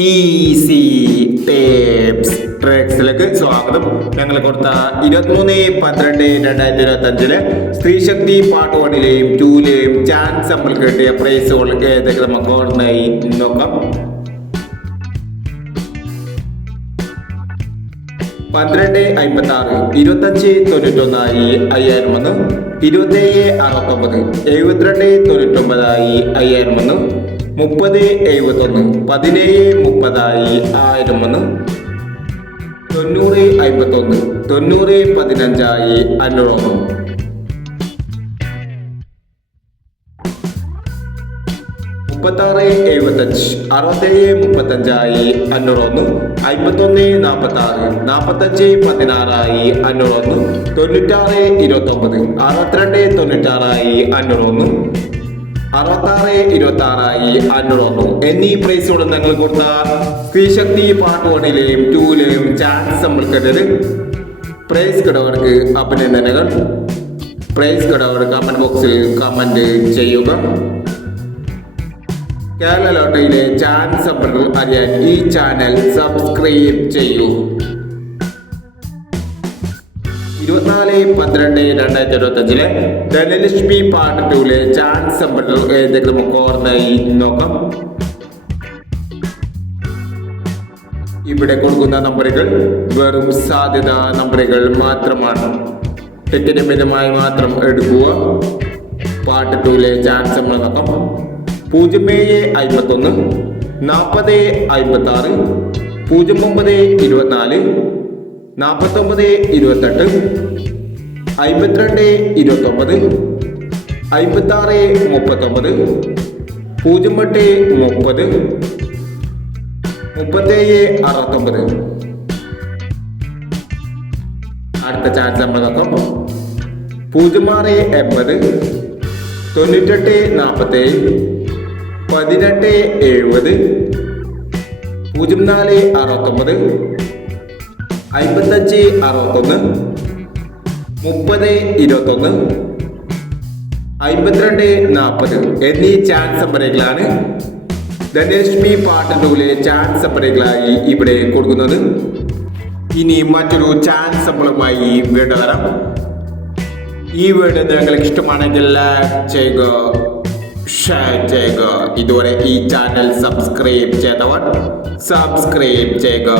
Easy tapes ട്രിക്സിലേക്ക് സ്വാഗതം. ഞങ്ങൾ കൊടുത്ത 23/12/2025 സ്ത്രീശക്തി പാർട്ട് 1ലെയും 2ലെയും ചാൻസ് നമ്മൾ കിട്ടിയ പ്രൈസുകൾ ഏതൊക്കെ നമുക്ക് ഓർമ്മയായി നോക്കാം. 1256 2591 5001, 2769 7299 5001, 3071 1730 1001, 9051 9015 500. 3675 6735 501, 5146 4516 501, 9629 6296 501, 6626 501 എന്നീ പ്രൈസുകൾ നിങ്ങൾ കൊടുത്ത സ്ത്രീശക്തി പാർട്ട് 1ലെയും 2ലെയും ചാൻസ് നമ്മൾ കണ്ടത്. പ്രൈസ് കിടവർക്ക് അഭിനന്ദനങ്ങൾ. പ്രൈസ് കിടവർ കമന്റ് ബോക്സിൽ കമന്റ് ചെയ്യുക. കേരള ലോട്ടറിയിലെ ചാൻസ് നമ്പറുകൾ അറിയാൻ ഈ ചാനൽ സബ്സ്ക്രൈബ് ചെയ്യൂ. 24/12/2025 ധനലക്ഷ്മി പാർട്ട് 2ലെ ചാൻസ് നമ്പറുകൾ ഏതൊക്കെ നമുക്ക് ഓർമ്മയായി നോക്കാം. ഇവിടെ കൊടുക്കുന്ന നമ്പറുകൾ വെറും സാധ്യത നമ്പറുകൾ മാത്രമാണ്. ടിക്കറ്റ് മിതമായി മാത്രം എടുക്കുക. പാർട്ട് 2ലെ ചാൻസ് നമ്മൾ നോക്കാം. 0751 4056 0924 4928 5229 5639 0830 3769. അടുത്ത ചാൻസ് നമ്മൾ നോക്കാം. 0680 9847 1870 0469 5561 3021 5240 എന്നീ ചാൻസ് നമ്പറുകളാണ് ധനലക്ഷ്മി പാർട്ട് 2ലെ ചാൻസ് നമ്പറുകളായി ഇവിടെ കൊടുക്കുന്നത്. ഇനി മറ്റൊരു ചാൻസ് നമ്പറുമായി വീണ്ടും വരാം. ഈ വീഡിയോ നിങ്ങൾക്ക് ഇഷ്ടമാണെങ്കിൽ ലൈക്ക് ചെയ്യുക, ഷെയർ ചെയ്യുക. ഇതുവരെ ഈ ചാനൽ സബ്സ്ക്രൈബ് ചെയ്തവർ സബ്സ്ക്രൈബ് ചെയ്യുക.